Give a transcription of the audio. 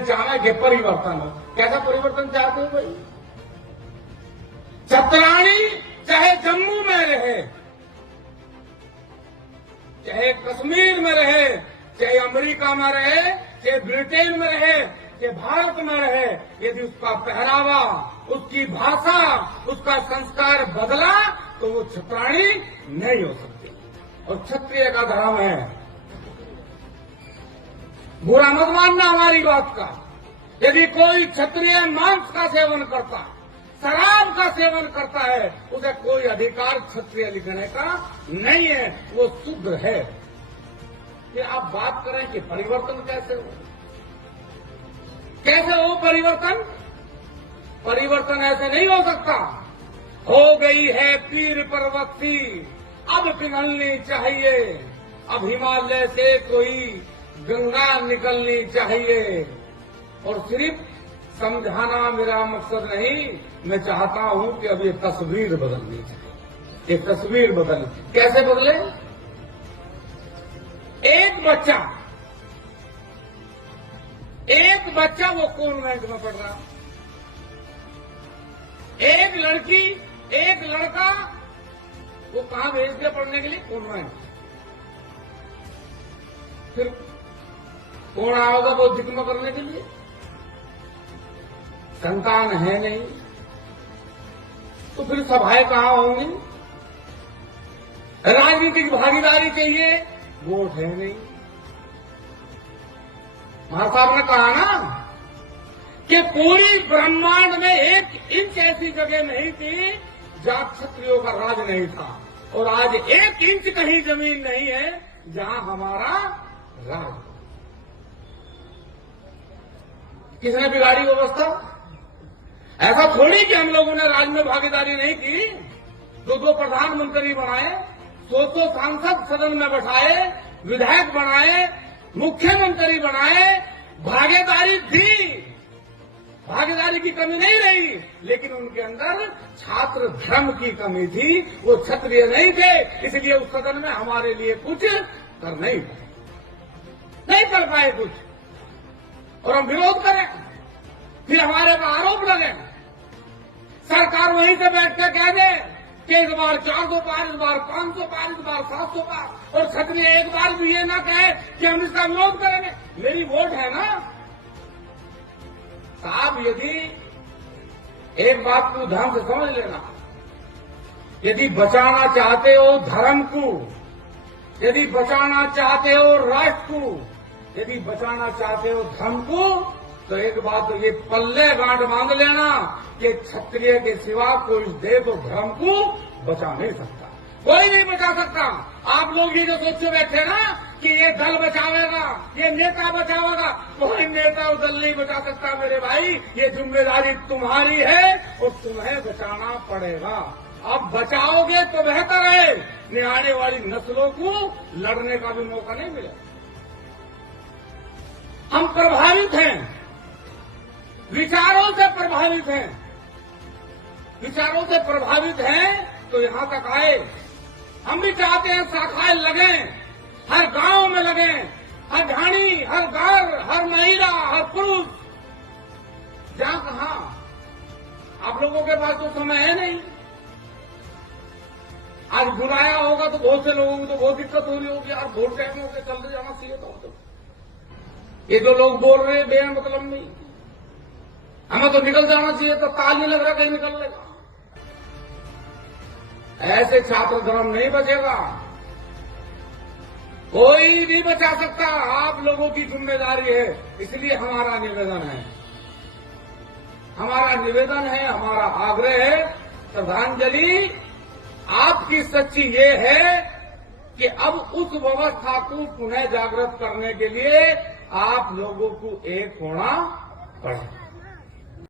चाहना है कि परिवर्तन हो। कैसा परिवर्तन चाहते हो भाई? छत्राणी चाहे जम्मू में रहे, चाहे कश्मीर में रहे, चाहे अमेरिका में रहे, चाहे ब्रिटेन में रहे, चाहे भारत में रहे, यदि उसका पहरावा, उसकी भाषा, उसका संस्कार बदला तो वो छत्राणी नहीं हो सकती। और क्षत्रिय का धर्म है, बुरा मत मानना हमारी बात का। यदि कोई क्षत्रिय मांस का सेवन करता, शराब का सेवन करता है, उसे कोई अधिकार क्षत्रिय लिखने का नहीं है, वो शुद्र है। कि आप बात करें कि परिवर्तन कैसे हो, कैसे हो परिवर्तन? परिवर्तन ऐसे नहीं हो सकता। हो गई है पीर पर्वत सी, अब पिघलनी चाहिए, अब हिमालय से कोई गंगा निकलनी चाहिए। और सिर्फ समझाना मेरा मकसद नहीं, मैं चाहता हूं कि अब ये तस्वीर बदलनी चाहिए। ये तस्वीर बदल कैसे बदले? एक बच्चा वो कॉन्वेंट में पढ़ रहा, एक लड़की, एक लड़का, वो कहां भेज दिया पढ़ने के लिए? कॉन्वेंट। फिर कौन आओगा बौद्धिक में करने के लिए? संतान है नहीं, तो फिर सभाएं कहां होंगी? राजनीतिक भागीदारी चाहिए, वोट है नहीं। महाराज साहब ने कहा ना कि पूरी ब्रह्मांड में 1 इंच ऐसी जगह नहीं थी जहां क्षत्रियों का राज नहीं था, और आज 1 इंच कहीं जमीन नहीं है जहां हमारा राज। किसने बिगाड़ी व्यवस्था? ऐसा थोड़ी कि हम लोगों ने राज में भागीदारी नहीं की। 2 प्रधानमंत्री बनाए, 100 सांसद सदन में बैठाए, विधायक बनाए, मुख्यमंत्री बनाए, भागीदारी थी, भागीदारी की कमी नहीं रही। लेकिन उनके अंदर छात्र धर्म की कमी थी, वो क्षत्रिय नहीं थे, इसलिए उस सदन में हमारे लिए कुछ कर नहीं कर पाए कुछ, और हम विरोध करें, फिर हमारे पर आरोप लगे। सरकार वहीं से बैठ कर कह दे कि इस बार 400 पार, इस बार 500 पार, इस बार 700 पार, और क्षत्रिय एक बार भी ये ना कहे कि हम इसका विरोध करेंगे। मेरी वोट है ना साहब। यदि एक बात को ध्यान से समझ लेना, यदि बचाना चाहते हो धर्म को, यदि बचाना चाहते हो राष्ट्र को, यदि बचाना चाहते हो धर्म को, तो एक बात तो ये पल्ले गांठ बांध लेना कि क्षत्रिय के सिवा कोई देश और धर्म को बचा नहीं सकता, कोई नहीं बचा सकता। आप लोग ये जो सोचे बैठे ना कि ये दल बचावेगा, ये नेता बचावेगा, कोई नेता और दल नहीं बचा सकता मेरे भाई। ये जिम्मेदारी तुम्हारी है और तुम्हें बचाना पड़ेगा। अब बचाओगे तो बेहतर है, नहीं आने वाली नस्लों को लड़ने का भी मौका नहीं मिलेगा। हम प्रभावित हैं, विचारों से प्रभावित हैं, विचारों से प्रभावित हैं तो यहां तक आए। हम भी चाहते हैं शाखाएं लगें, हर गांव में लगें, हर ढाणी, हर घर, हर महिला, हर पुरुष। जहां कहां आप लोगों के पास तो समय है नहीं। आज बुलाया होगा तो बहुत से लोगों को तो बहुत दिक्कत हो रही होगी, यार वोट टाइम होकर चलते जाना चाहिए था। तो ये जो लोग बोल रहे हैं बेन मतलब नहीं, हमें तो निकल जाना चाहिए, तो ताल नहीं लग रहा कहीं निकलने का। ऐसे छात्र धर्म नहीं बचेगा, कोई नहीं बचा सकता। आप लोगों की जिम्मेदारी है, इसलिए हमारा निवेदन है, हमारा आग्रह है। श्रद्धांजलि आपकी सच्ची ये है कि अब उस व्यवस्था को पुनः जागृत करने के लिए आप लोगों को एक होना पड़ेगा।